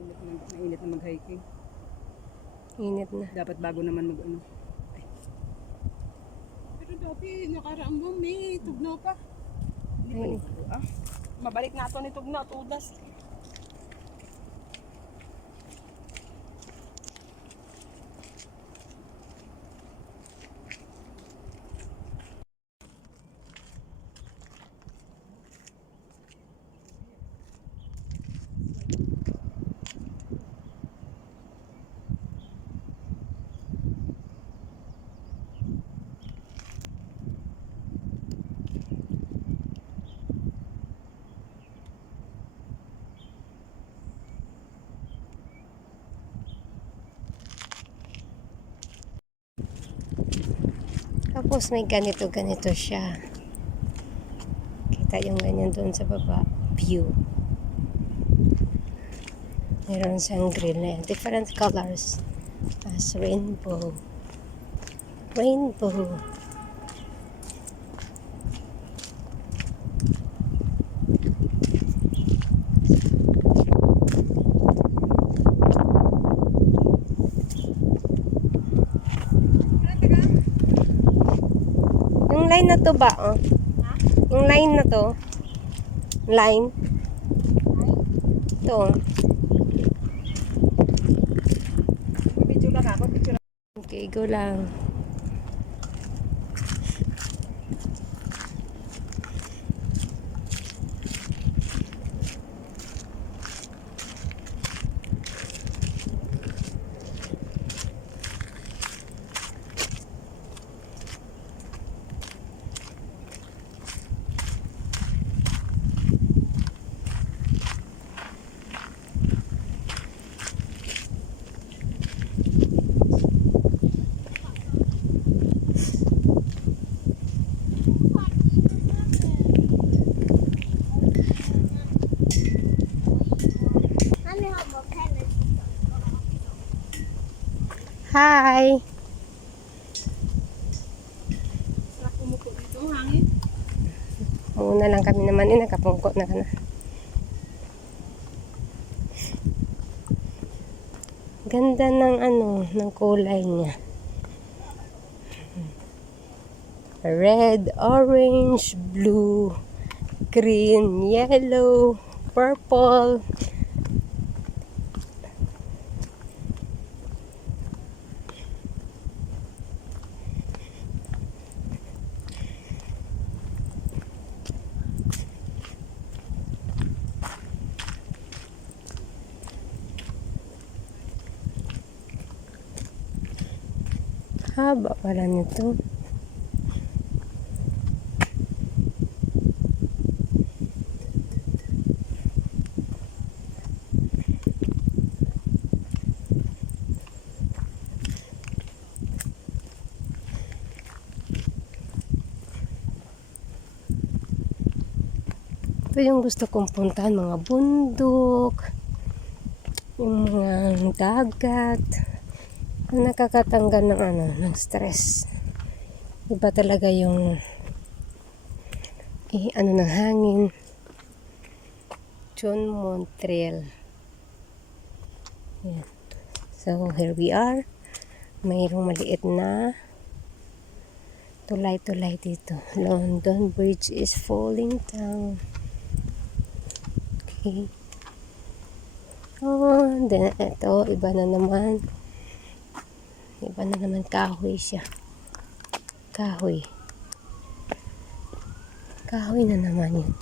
Mainit na mag-hiking. Init na. Dapat bago naman mag-ano. Pero dati, nakaraang mo, may tugnaw pa. Hindi pa rin. Mabalik na ito ni tugnaw, tudas. Tapos may ganito siya. Kita yung ganyan doon sa baba. View. Meron siyang grill na yan. Different colors. As rainbow. Rainbow. Yung line na to ba? Oh? Yung line na to. Line. Ito. Oh. Video ka ako. Picture. Okay, go lang. Hi! Sarap umupo dito, hangin. Muna lang kami naman nakapungkot na ka na. Ganda ng ng kulay niya. Red, orange, blue, green, yellow, purple. Haba pala nito. Ito yung gusto kong puntahan, mga bundok, yung mga dagat. Nakakatanggal ng ng stress. Iba talaga yung ng hangin. John Montreal. Yan. So here we are. Mayroong maliit na tulay-tulay dito. London Bridge is falling down. Okay. Oh, then ito iba na naman. Iba na naman, kahoy siya. Kahoy. Kahoy na naman yun.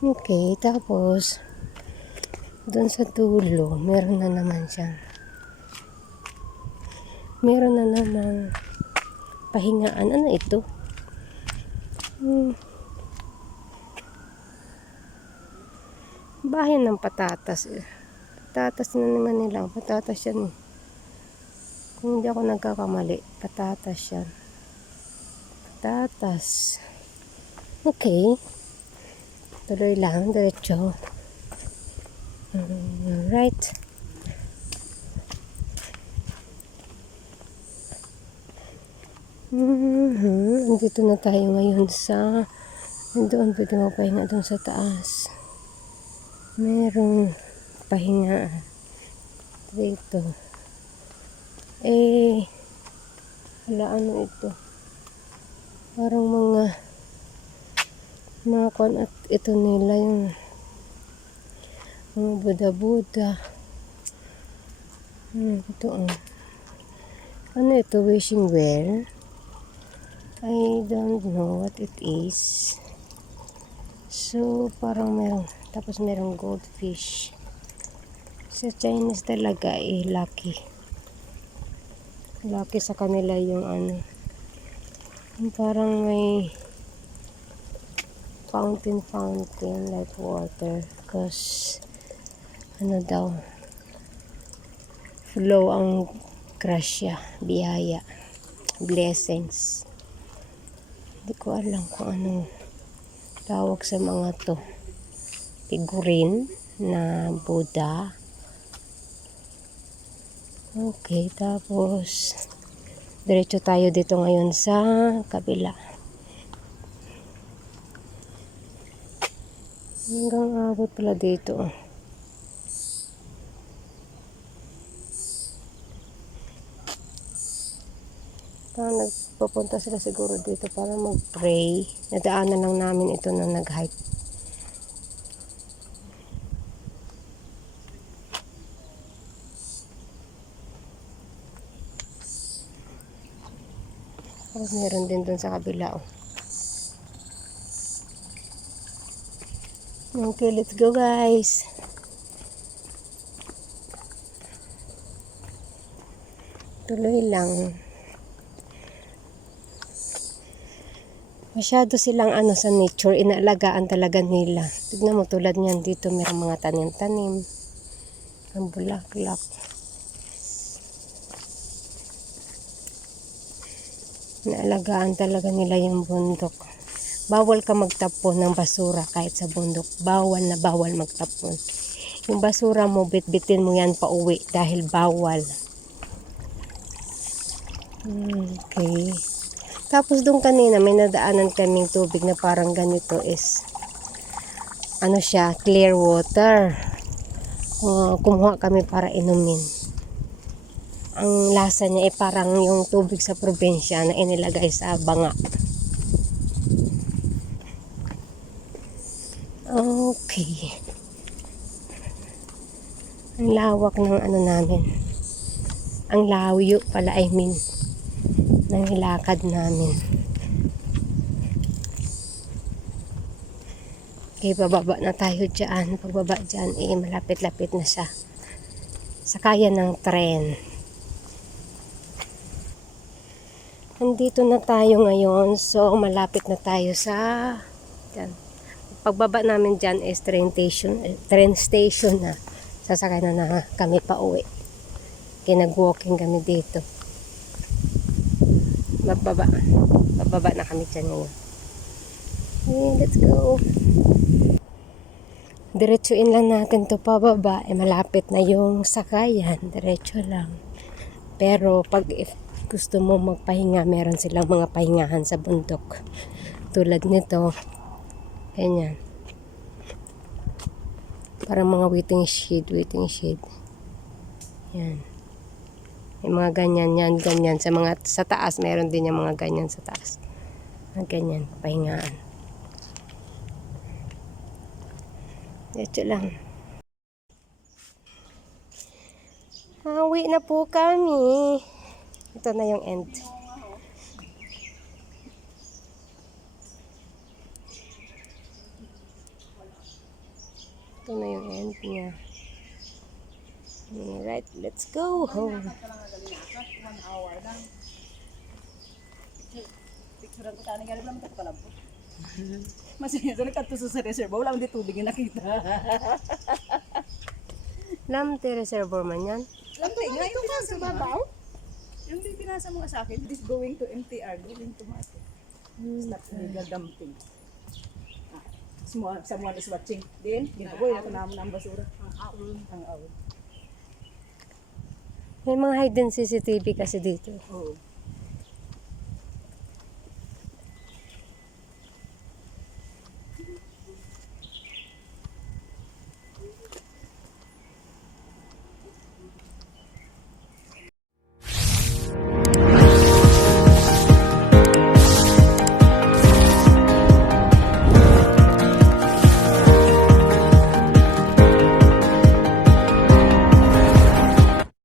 Okay, tapos doon sa dulo, meron na naman siyang pahingaan. Ano ito? Bayan ng patatas. Patatas na naman nila. Patatas yan. Kung hindi ako nagkakamali, patatas yan. Patatas. Okay. Tuloy lang. Diretso. Right. Andito na tayo ngayon sa doon pwede magpahinga doon sa taas. Merong pahinga dito. Hala, ano ito? Parang mga kon at ito nila yung mga Buddha-Buddha. Ito ano ito? Wishing well? I don't know what it is. So, parang tapos merong goldfish. Sa Chinese talaga lucky. Lucky sa kanila yung yung parang may fountain like water. Because, daw, flow ang grasya, biyaya, blessings. Hindi ko alam kung anong tawag sa mga to. Figurine na Buddha. Okay, tapos diretso tayo dito ngayon sa kabila. Hanggang abot pala dito. Nagpapunta sila siguro dito para mag-pray. Nadaanan lang namin ito na nag-hike. Tapos meron din dun sa kabila. Okay, let's go guys. Tuloy lang. Masyado silang sa nature, inaalagaan talaga nila. Tignan mo tulad niyan dito, mayroong mga tanim-tanim. Ang bulaklak. Inaalagaan talaga nila yung bundok. Bawal ka magtapon ng basura kahit sa bundok. Bawal na bawal magtapon. Yung basura mo, bitbitin mo yan pa uwi dahil bawal. Okay. Tapos doon kanina may nadaanan kaming tubig na parang ganito is siya, clear water. Kumuha kami para inumin. Ang lasa niya parang yung tubig sa probinsya na inilagay sa banga. Okay. Ang lawak ng namin. Ang layo pala, ng lakad namin. Okay, bababa na tayo dyan. Pagbaba dyan, malapit-lapit na siya. Sakayan ng tren. Nandito na tayo ngayon. So, malapit na tayo sa dyan. Pagbaba namin dyan is train station na. Sasakay na kami pa uwi. Nag-walking kami dito. Bababa na kami dyan ngayon. Okay, let's go. Diretsuin lang natin to pababa. Malapit na yung sakayan. Diretso lang. Pero pag gusto mo magpahinga, meron silang mga pahingahan sa bundok. Tulad nito. Ganyan. Parang mga waiting shed. Yan. May mga ganyan. Sa taas, meron din yung mga ganyan sa taas. Ganyan, pahingaan. Diretso lang. Uwi na po kami. Ito na yung end. Ito na yung end niya. Alright, let's go home. Picturean ko tayo nga lang ito palabot. Masaya sa nagkatuso sa reservoir, wala hindi tubig yung nakita. Lamte reservoir man yan. Lamte nga yung pinasa babaw. Yung pinasa mo sa akin, this going to MTR, going to Mate. Stop legal dumping. Someone is watching. Then, ginaboy na ito naman ang basura. Ang awon. May mga hidden CCTV kasi dito. Oo.